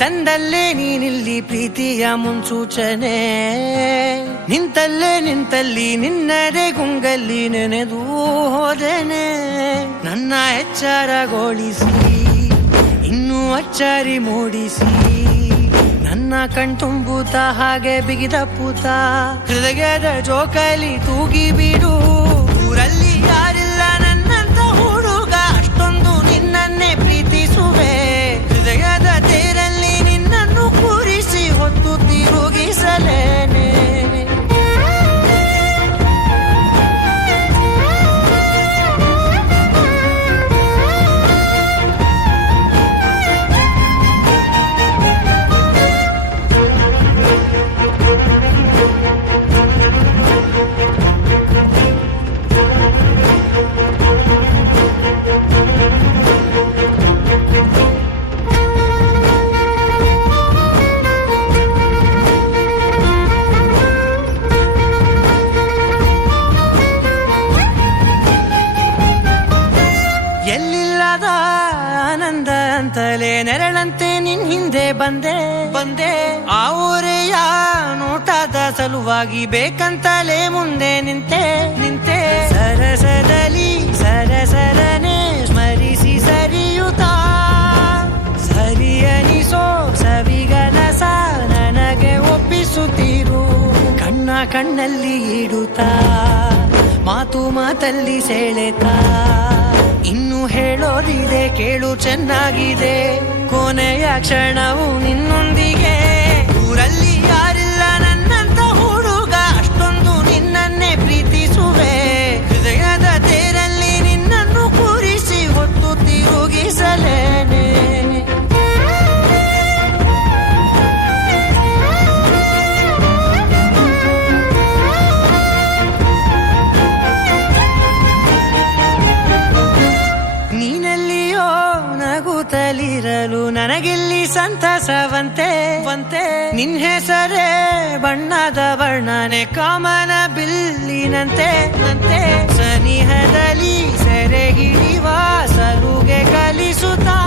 ತಂದಲ್ಲೇ ನೀನಿಲ್ಲಿ ಪ್ರೀತಿಯ ಮುನ್ಸೂಚನೆ, ನಿಂತಲ್ಲಿ ನಿನ್ನದೇ ಗುಂಗಲ್ಲಿ ನೆನೆದು ಹೋದೆನೆ. ನನ್ನ ಎಚ್ಚರಗೊಳಿಸಿ ಇನ್ನೂ ಅಚ್ಚರಿ ಮೂಡಿಸಿ, ನನ್ನ ಕಣ್ತುಂಬುತ್ತ ಹಾಗೆ ಬಿಗಿದ ಪೂತ, ಹೃದಯದ ಜೋಕಾಲಿ ತೂಗಿ ಬಿಡು. ಊರಲ್ಲಿ ಯಾರಿಲ್ಲ ನನ್ನಂತ ಹುಡುಗ, ಅಷ್ಟೊಂದು ನಿನ್ನನ್ನೇ ಪ್ರೀತಿಸುವೆ. ಹೃದಯದ ತೇರಲ್ಲಿ ನಿನ್ನನ್ನು ಕೂರಿಸಿ ಹೊತ್ತು ತಿರುಗಿಸಲೇನೆ. ಎಲ್ಲಿಲ್ಲದ ಆನಂದ ಅಂತಲೇ ನೆರಳಂತೆ ನಿನ್ ಹಿಂದೆ ಬಂದೆ. ಆ ಊರೆಯ ನೋಟದ ಸಲುವಾಗಿ ಬೇಕಂತಲೇ ಮುಂದೆ ನಿಂತೆ. ಸರಸದಲ್ಲಿ ಸರಸರನೆ ಸ್ಮರಿಸಿ ಸರಿಯುತ್ತಾ, ಸರಿಯನಿಸೋ ಸವಿಗನಸ ನನಗೆ ಒಪ್ಪಿಸುತ್ತೀರು. ಕಣ್ಣಲ್ಲಿ ಇಡುತ್ತಾ, ಮಾತಲ್ಲಿ ಸೆಳೆತಾ, ಇನ್ನು ಹೇಳೋದಿದೆ ಕೇಳು ಚೆನ್ನಾಗಿದೆ. ಕೊನೆಯ ಕ್ಷಣವು ನಿನ್ನೊಂದಿಗೆ. ಊರಲ್ಲಿ ಯಾರಿಲ್ಲ ನನ್ನಂತ ಹುಡುಗ, ಅಷ್ಟೊಂದು ನಿನ್ನನ್ನೇ ಪ್ರೀತಿಸುವೆ. ಹೃದಯದ ತೇರಲ್ಲಿ ನಿನ್ನನ್ನು ಕೂರಿಸಿ ಹೊತ್ತು ತಿರುಗಿಸಲೇನೆ. ನಗುತ್ತಲಿರಲು ನನಗಿಲ್ಲಿ ಸಂತಸವಂತೆ. ನಿನ್ ಹೆಸರೇ ಬಣ್ಣದ ವರ್ಣನೆ, ಕಾಮನ ಬಿಲ್ಲಿನಂತೆ. ಸನಿಹದಲ್ಲಿ ಸೆರೆ ಹಿಡಿಯುವ ಸಲುಗೆ ಕಲಿಸುತ್ತಾ,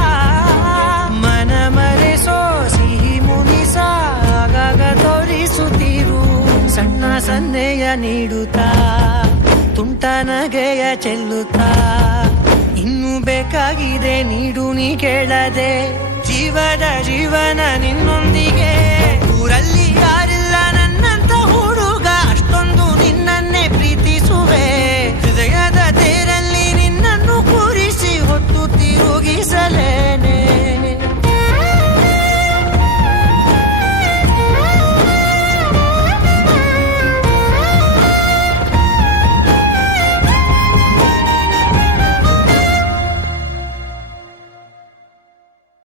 ಮನ ಮರೆಸೋ ಸಿಹಿ ಮುನಿಸ ಆಗಾಗ ತೋರಿಸುತ್ತೀರು. ಸಣ್ಣ ಸನ್ನೆಯ ನೀಡುತ್ತಾ, ತುಂಟ ನಗೆಯ ಚೆಲ್ಲುತ್ತಾ, ಇನ್ನು ಬೇಕಾಗಿದೆ ನೀಡು ನೀ ಕೇಳದೆ. ಜೀವನ ನಿನ್ನೊಂದಿಗೆ.